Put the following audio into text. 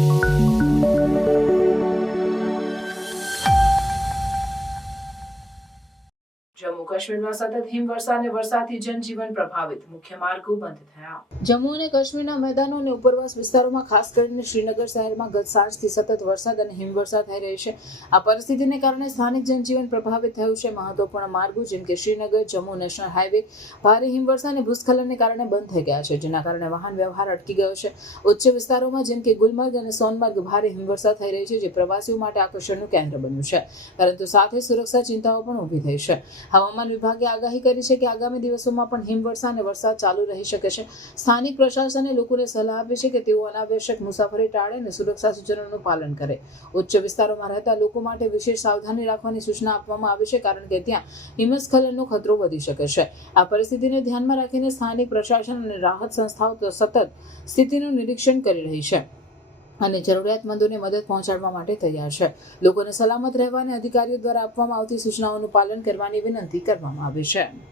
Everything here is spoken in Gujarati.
Thank you. જમ્મુ કાશ્મીરમાં સતત હિમવર્ષા અને વરસાદથી જનજીવન પ્રભાવિત. મુખ્ય માર્ગો બંધ થયા. જમ્મુ અને કાશ્મીરના મેદાનો અને ઉપરવાસ વિસ્તારોમાં ખાસ કરીને શ્રીનગર શહેરમાં ગત સાંજથી સતત વરસાદ અને હિમવર્ષા થઈ રહી છે. આ પરિસ્થિતિને કારણે સ્થાનિક જનજીવન પ્રભાવિત થયું છે. મહત્વપૂર્ણ માર્ગો જેમ કે શ્રીનગર, જમ્મુ નેશનલ હાઈવે ભારે હિમવર્ષા અને ભૂસ્ખલનને કારણે બંધ થઈ ગયા છે, જેના કારણે વાહન વ્યવહાર અટકી ગયો છે. ઉચ્ચ વિસ્તારોમાં જેમ કે ગુલમર્ગ અને સોનમર્ગ ભારે હિમવર્ષા થઈ રહી છે, જે પ્રવાસીઓ માટે આકર્ષણનું કેન્દ્ર બન્યું છે. પરંતુ સાથે સુરક્ષા ચિંતાઓ પણ ઊભી થઈ છે. હવામાન વિભાગે આગાહી કરી છે કે આગામી દિવસોમાં પણ હિમવર્ષા અને વરસાદ ચાલુ રહી શકે છે. સ્થાનિક પ્રશાસને લોકોને સલાહ આપી છે કે તેઓ અનાવશ્યક મુસાફરી ટાળે અને સુરક્ષા સૂચનોનું પાલન કરે. ઉચ્ચ વિસ્તારોમાં રહેતા લોકો માટે વિશેષ સાવધાની રાખવાની સૂચના આપવામાં આવી છે કારણ કે ત્યાં હિમસ્ખલનનો ખતરો વધી શકે છે. આ પરિસ્થિતિને ધ્યાનમાં રાખીને સ્થાનિક પ્રશાસન અને રાહત સંસ્થાઓ સતત સ્થિતિનું નિરીક્ષણ કરી રહી છે. અને જરૂરિયાતમંદોને મદદ પહોંચાડવા માટે તૈયાર છે. લોકોને સલામત રહેવા અને અધિકારીઓ દ્વારા આપવામાં આવતી સૂચનાઓનું પાલન કરવાની વિનંતી કરવામાં આવી છે.